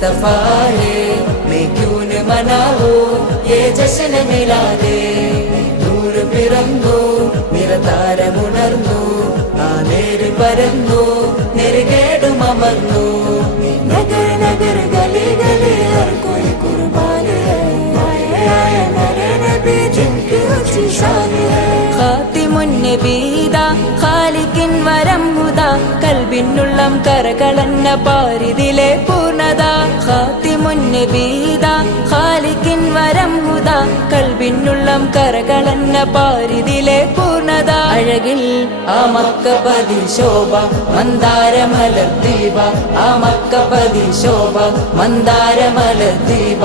मुस्तफा है, मैं क्यों न मनाऊं ये जश्न मिलादे. നൂർ പിറന്നു നിറതാരമുണർന്നു, ആ നേര് പരന്നു നെറുകേടുമർന്നു. നഗർ നഗർ ഗലി ഗലി ഹർ കോയി കുർബാൻ ഹൈ, ആയ മേരെ നബി ജിൻകി ഊंची शान है. ഖാതിമുൻ നബീദാ ഖാലിഖിൻ വരം ഹുദാ, കൽബിനുള്ളം കരകളന്ന പാരിതിലെ പൂർണ്ണത. ഖാതിമുൻ നബീദാ ഖാലിഖിൻ വരം ഹുദാ, കൽബിനുള്ളം കരകളന്ന പാരിതിലെ പൂർണ്ണത. അഴകിൽ ആ മക്കപതി ശോഭ മന്ദാരമലർ ദീപ, ആ മക്കപതി ശോഭ മന്ദാരമലർ ദീപ.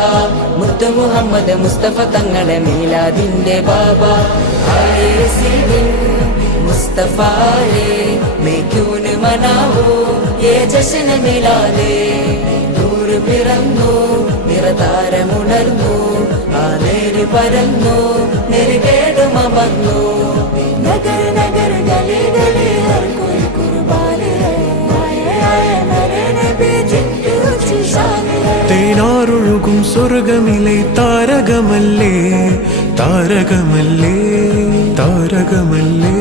മുത്തു മുഹമ്മദ് മുസ്തഫ തങ്ങളെ മീലാദിന്റെ ബാബ. मुस्तफा है, मैं क्यों न मनाऊं ये जश्न मिलादे. നൂർ പിറന്നു നിറതാരമുണർന്നു, ആ നേര് പരന്നു നെറുകേടുമർന്നു. നഗർ നഗർ ഗലി ഗലി ഹർ കോയി കുർബാൻ ഹൈ, ആയ മേരെ നബി ജിൻകി ഊंची शान है. തേനാറൊഴുകും സ്വർഗമിലെ താരകമല്ലേ, താരകമല്ലേ, താരകമല്ലേ.